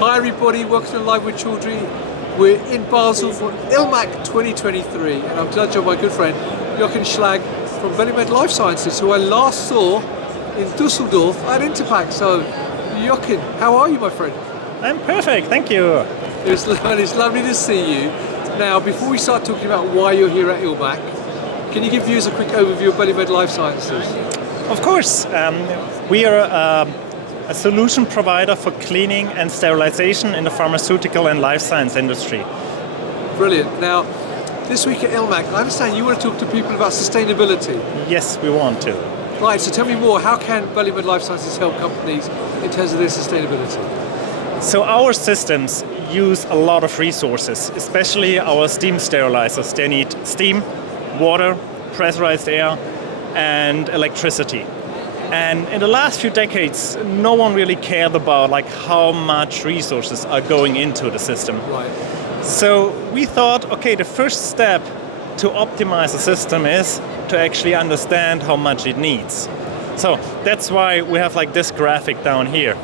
Hi everybody, welcome to Live with Chaudhrey. We're in Basel for Ilmac 2023 and I'm joined by my good friend Jochen Schlag from Belimed Life Sciences, who I last saw in Dusseldorf at Interpack. So Jochen, how are you, my friend? I'm perfect, thank you. It's lovely to see you. Now, before we start talking about why you're here at Ilmac, can you give viewers a quick overview of Belimed Life Sciences? Of course, we are a solution provider for cleaning and sterilization in the pharmaceutical and life science industry. Brilliant. Now, this week at Ilmac, I understand you want to talk to people about sustainability. Yes, we want to. Right, so tell me more, how can Belimed Life Sciences help companies in terms of their sustainability? So our systems use a lot of resources, especially our steam sterilizers. They need steam, water, pressurized air, and electricity. And in the last few decades, no one really cared about how much resources are going into the system. Right. So we thought, okay, the first step to optimize the system is to actually understand how much it needs. So that's why we have this graphic down here.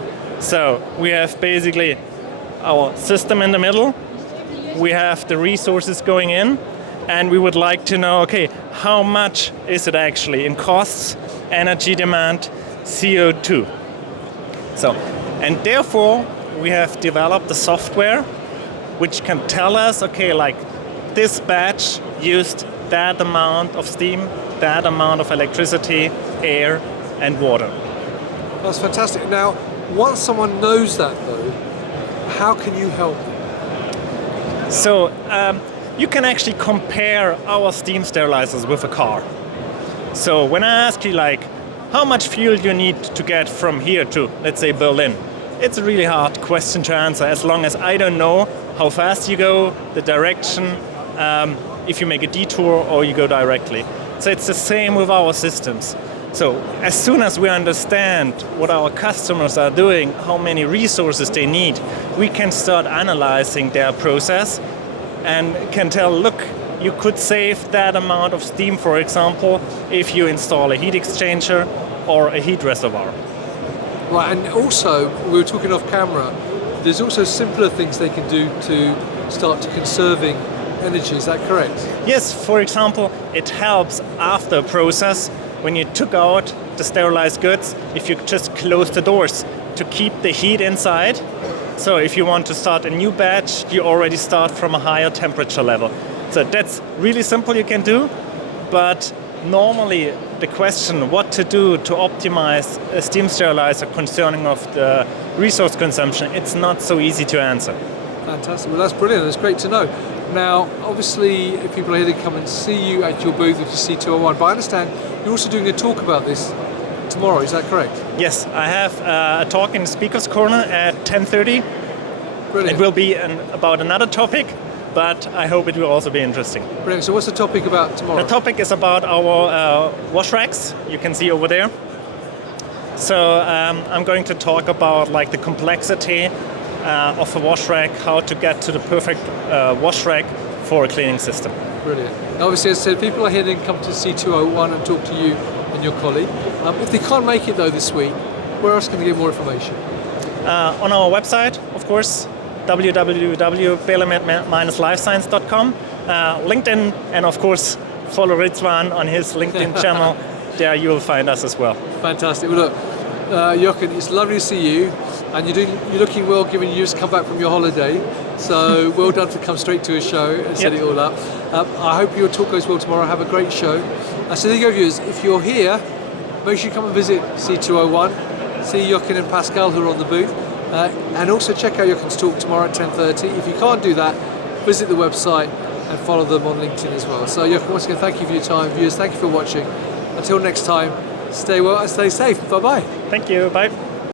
So we have basically our system in the middle, we have the resources going in, and we would like to know, okay, how much is it actually in costs, energy demand, CO2. So, and therefore we have developed the software which can tell us, okay, this batch used that amount of steam, that amount of electricity, air, and water. That's fantastic. Now, once someone knows that though, how can you help them? So, you can actually compare our steam sterilizers with a car. So when I ask you how much fuel you need to get from here to, let's say, Berlin, it's a really hard question to answer as long as I don't know how fast you go, the direction, if you make a detour or you go directly. So it's the same with our systems. So as soon as we understand what our customers are doing, how many resources they need, we can start analyzing their process and can tell, look, you could save that amount of steam, for example, if you install a heat exchanger or a heat reservoir. Right, and also, we were talking off camera, there's also simpler things they can do to start to conserving energy, is that correct? Yes, for example, it helps after a process, when you took out the sterilized goods, if you just close the doors to keep the heat inside. So if you want to start a new batch, you already start from a higher temperature level. So that's really simple you can do, but normally the question what to do to optimize a steam sterilizer concerning of the resource consumption, it's not so easy to answer. Fantastic, well that's brilliant, that's great to know. Now obviously if people are here to come and see you at your booth, which is C201, but I understand you're also doing a talk about this tomorrow, is that correct? Yes, I have a talk in the Speaker's Corner at 10:30. Brilliant. It will be about another topic, but I hope it will also be interesting. Brilliant. So what's the topic about tomorrow? The topic is about our wash racks, you can see over there. So I'm going to talk about the complexity of a wash rack, how to get to the perfect wash rack for a cleaning system. Brilliant. Now, obviously, as I said, people are here to come to C201 and talk to you and your colleague. If they can't make it though this week, where else can they get more information? On our website, of course, www.belimed-lifescience.com, LinkedIn, and of course follow Rizwan on his LinkedIn channel. There you will find us as well. Fantastic. Well, look, Jochen, it's lovely to see you, and you're looking well given you just come back from your holiday. So well done to come straight to a show and set it all up. I hope your talk goes well tomorrow. Have a great show. So there you go, viewers. If you're here, make sure you come and visit C201. See Jochen and Pascal who are on the booth. And also check out Jochen's talk tomorrow at 10:30. If you can't do that, visit the website and follow them on LinkedIn as well. So Jochen, once again, thank you for your time. Viewers, thank you for watching. Until next time, stay well and stay safe. Bye-bye. Thank you. Bye.